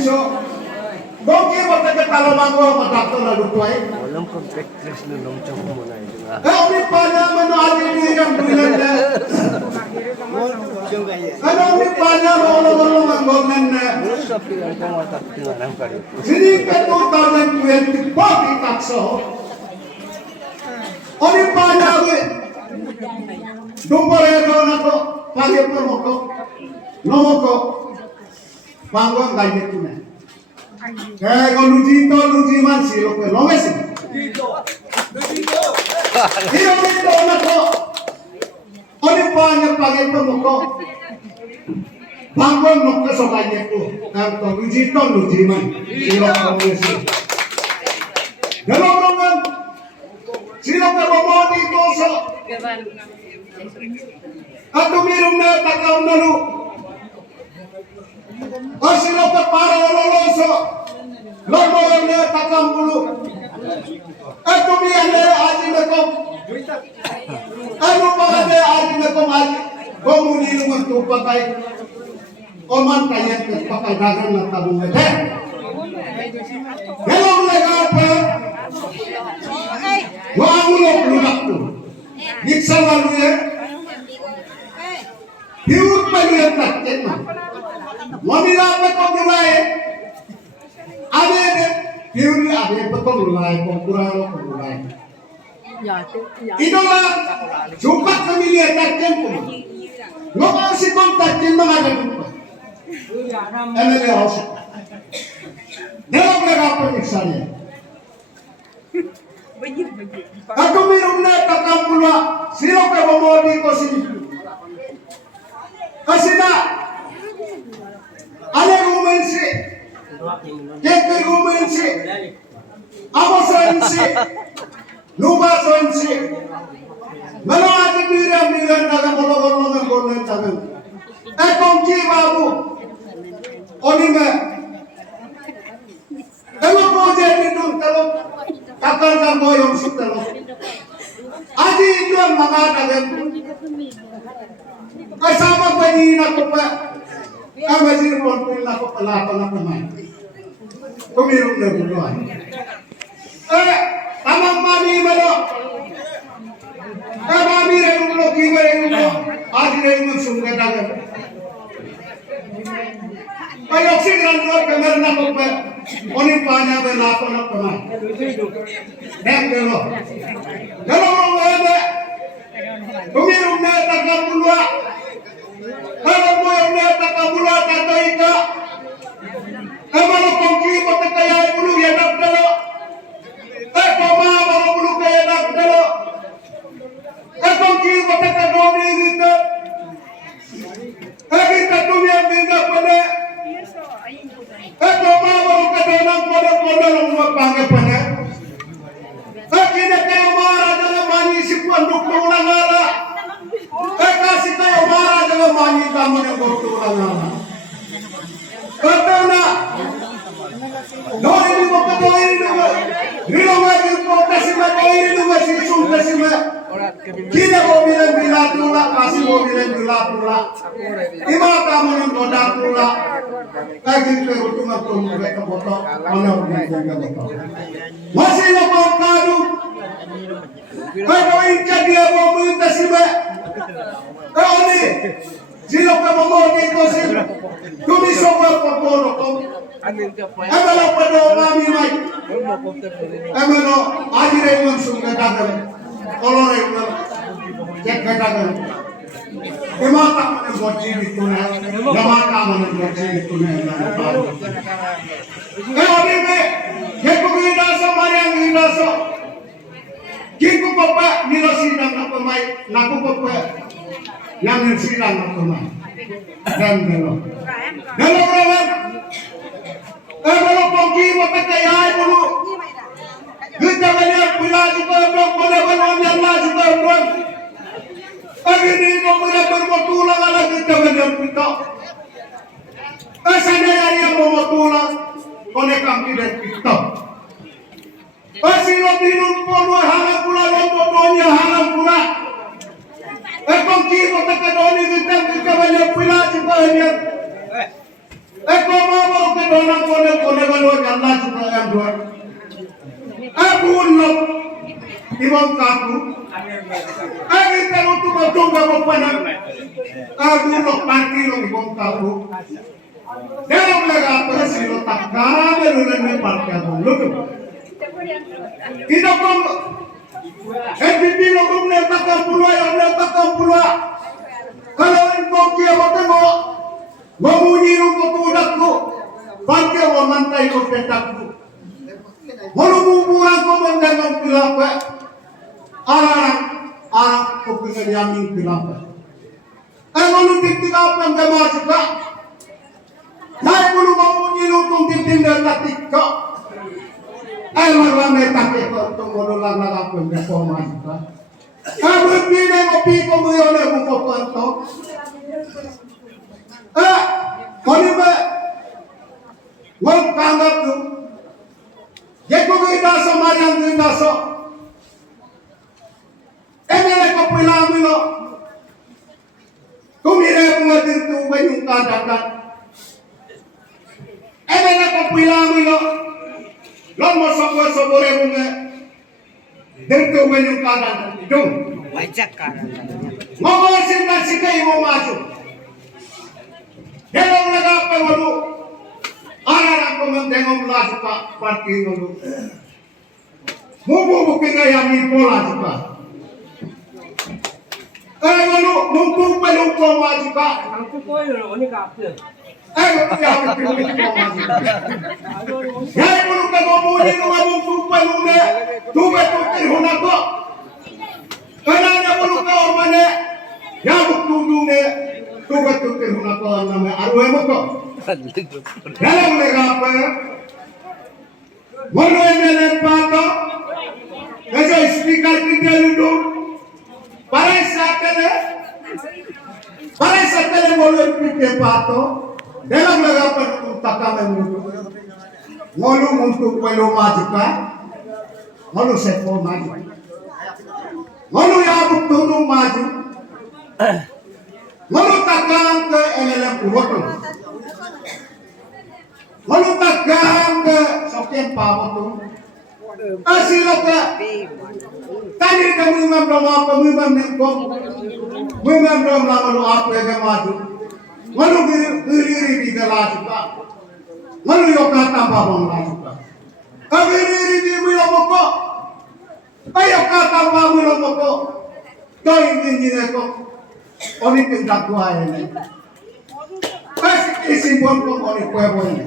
so Doki matake kalau mango matato na lutuai. Walang perfect na lumchang mo na ito nga. Kau ni panya mano adi ni yang bulan na. Ano ni panya mano mangonan na. Sa pilang ko matatingan ang karit. Sini ke 2024 takso. Oni panya we. Dumpore do na to pagi pemoko. Nomoko. Panggon gaje tuna. Kaya kau luji man sih, lo nggak sih? Iya itu nak kok, orang banyak pakai pemoko, bangun nak kesokannya tu, kalau luji man, sih lo nggak sih? Kalau orang sih lo mau di koso, atau minumnya tak kau nalu. O sila pa para ololoso, lomo ne takambulu. Ato mi ane aji me kom. Ano pa ane aji me kom aji. Komuni luman tu pakai. Oman kaya ke pakai dagang na tabung mete. Hello lega apa? Wa amulo lumak tu. Niksa lalu ya. Hiut malu tak cema. Mamila pa ko mulai. Ade de hiuri ade pa ko mulai ko kurang ko mulai. Inola jupat pamilya takken ko. Ngoko si kon takken mga ganito. Emele house. Nelok na pa niksanya. Ako mayroon na takamula. Sino ka bumodi ko si kasi na ale gumensi keke gumensi amosansi nubasansi malawati biran daga bologolo me bolen taben ekongki babu onime elo boje nidun telo takar ga boyong sutelo adi itu mga dagen ay sama panina ko pa amazing mo kung nako pala naman. Kumirong na buwan. Tamang mami malo. Mami rin ulo, kiwa rin ulo. Adi rin mo sungga dagat. Ay oksigen ko kamar na ko pa. Oni panya ba nako na naman. Dem delo. Delo mo ba? Kumirong na tagang bulwa. Kalau mo yung natakabula tatay ka, kamalo kong kibo ta kaya bulu ya nagdalo. Kama malo bulu kaya nagdalo. Kung kibo ta kadoni dito. Kita tumya binga pada. Kama malo kadonang pada lang magpange pada. Kina kayo mara na manisip ang dukong langala. Kasi tayo mara dalam wanita mo ng kultura naman. Kata na, doon mo ka doon mo. Rilawagin po kasi doon mo sisung kasi mo. Kina mo bilang bilatula kasi mo bilang bilatula. Imata mo ng kodatula. Kagin pero tumagtulungay ka boto. Ano ang ka boto. Masino po ang kado. Pero ikadya mo mo yung tasima. Kau ni, sila ka mamodi ko si kumisoba pa polo ko. Amalo pa do mami mai. Amalo aji re man sunga dagan. Kolore man jek dagan. Emata man boji bitu na. Namata man boji bitu na. Kau ni me, keku gidaso mariang gidaso. Kiku papa nilosinang na pamay, naku papa yang nasilang na pamay. Dan dalo. Dalo rawan. Dalo pongki matakayay bulu. Kita banyak pula juga belum boleh berwajib Allah juga belum. Pagi ini kau boleh bermotulang ala kita banyak pita. Asanya yang mau motulang, kau nekam tidak pita. Pasiro binum polo halang pula lotonya halang pula. Ekong kibo takadoni kita banyak pula juga hanya. Ekong mau kedonang ibang kaku. Ay pero tu tungga mo pa na dulok party lo ibang kaku. Dalam laga apa silo takkan berulan me party abong luto. Ina pang MVP lo kung takkan pulwa. Kalau engkau kia batemo memunyi ko tudak ko party mo mantai ko petak ko. Mulububuran ko mendengar kilapa, arang ko pinagyamin kilapa. Ay malutik kilapa ang gamasok ka. Nay mulu mamunyi lutong titinda tatik ka. Ay marami tatik ko itong mululang nagapon ka po masok ka. Ay magbinay mo piko mo yun ay mukokanto. Kani ba? Wag kanggap ko. Jeko gidaso Mariam gidaso. Emele ko pilamino. Tumire bunga dirtu bayung kadakan. Emele ko pilamino. Lomo sobore bunga dirtu bayung kadakan. Dung. Wajak kan. Momo sinta sikai mo maju. Helong laga pa walu. Arang ko mendengong laju ka parti walu. Mubu buking ayami pola juga. Walu mumpung pelung ko maju ka. Aku kau yang ni kapten. Ya mumpung ko maju ka. Ya bulu ka gomuni no mumpung pelung ne. Tuba tuti hunako. Kanana bulu ka ormane. Ya mumpung ne. Tuba tuti hunako nama arwe moko. Dalam lega apa? Molo emele pato. Kaso speaker kita ludo. Para satele molo pite pato. Dalam lega apa utaka memudu. Molo untuk pelo majuka. Molo sepo maju. Molo ya buktu maju. Molo takam ke emele puwoto. Molo takam ke sokien pawoto. Asilo ka. Tadi kamu imam doma apa imam nengko. Imam doma malu apa yang maju. Malu giri di galaju ka. Malu yoka tambah bang laju ka. Giri di milo moko. Ayo ka tambah milo moko. Kau ini ko. Oni tindak dua ini. Kasih isi bon ko oni kue bon.